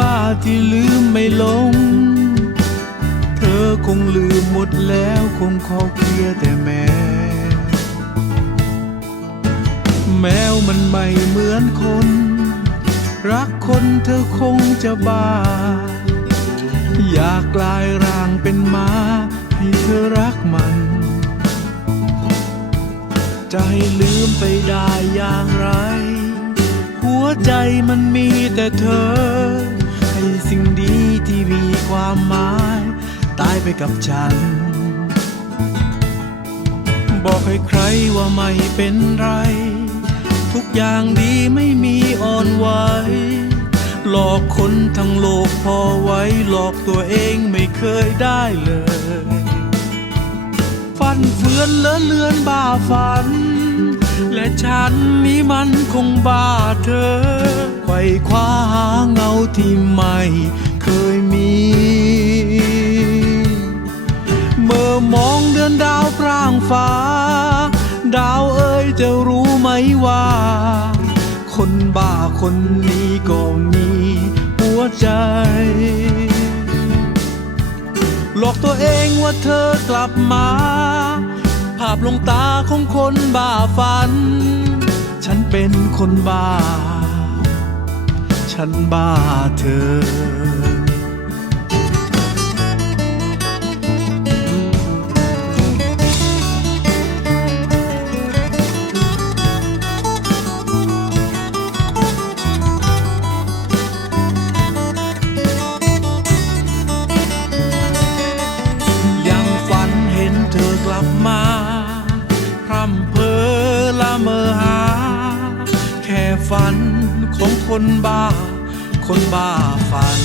บ้าที่ลืมไม่ลง เธอคงลืมหมดแล้วคงขอเคลียร์แต่แมวแมวมันไม่เหมือนคน รักคนเธอคงจะบ้า อยากกลายร่างเป็นม้า ให้เธอรักมัน จะให้ลืมไปได้อย่างไร หัวใจมันมีแต่เธอ สิ่งดีที่มีความหมาย ตายไปกับฉัน บอกให้ใครว่าไม่เป็นไร ทุกอย่างดีไม่มีอ่อนไหวหลอกคนทั้งโลกพอไว้ หลอกตัวเองไม่เคยได้เลย ฟันเฟือนเลอะเลือนบ้าฝัน และฉันนี้มันคงบ้าเธอไขว่คว้าหาเงาที่ไม่เคยมี เมื่อมองเดือนดาวพร่างฟ้า ดาวเอ้ยจะรู้ไหมว่า คนบ้าคนนี้ก็มีหัวใจหลอกตัวเองว่าเธอกลับมา ภาพลงตาของคนบ้าฝัน ฉันเป็นคนบ้า ฉันบ้าเธอยังฝันเห็นเธอกลับมา คนบ้า คนบ้าฝัน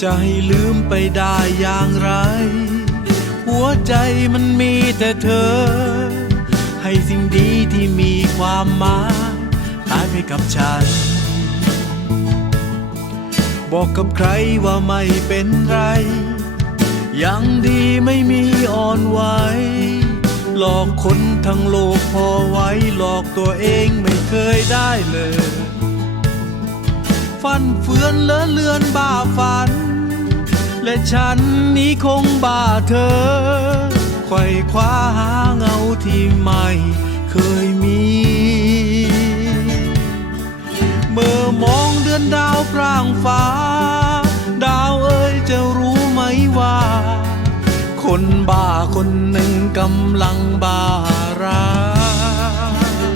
จะให้ลืมไปได้อย่างไร หัวใจมันมีแต่เธอ ให้สิ่งดีที่มีความหมายตายไปกับฉัน บอกกับใครว่าไม่เป็นไร ยังดีไม่มีอ่อนไหว หลอกคนทั้งโลกพอไว้หลอกตัวเองไม่เคยได้เลย ฟันเฟือนเลอะเลือนบ้าฝัน และฉันนี้คงบ้าเธอไขว่คว้าหาเงาที่ไม่เคยมี คนบ้าคนหนึ่งกำลังบ้ารัก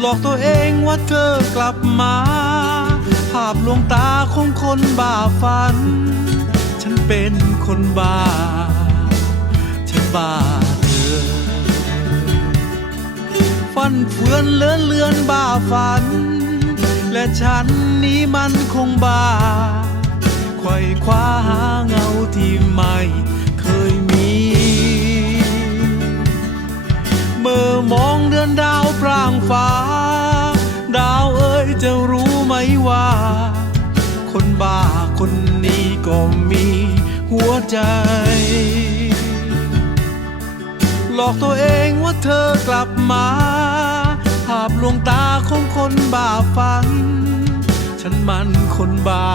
หลอกตัวเองว่าเธอกลับมา ภาพลวงตาของคนบ้าฝัน ฉันเป็นคนบ้า ฉันบ้าเธอ ฟันเฟือนเลือนเลือนบ้าฝัน และฉันนี้มันคงบ้า ไขว่คว้าหาเงาที่ไม่เคยมี เมื่อมองเดือนดาวพร่างฟ้า ดาวเอ้ยจะรู้ไหมว่า คนบ้าคนนี้ก็มีหัวใจ หลอกตัวเองว่าเธอกลับมาภาพลวงตาของคนบ้าฝัน ฉันมันคนบ้า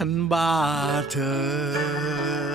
ฉันบ้าเธอ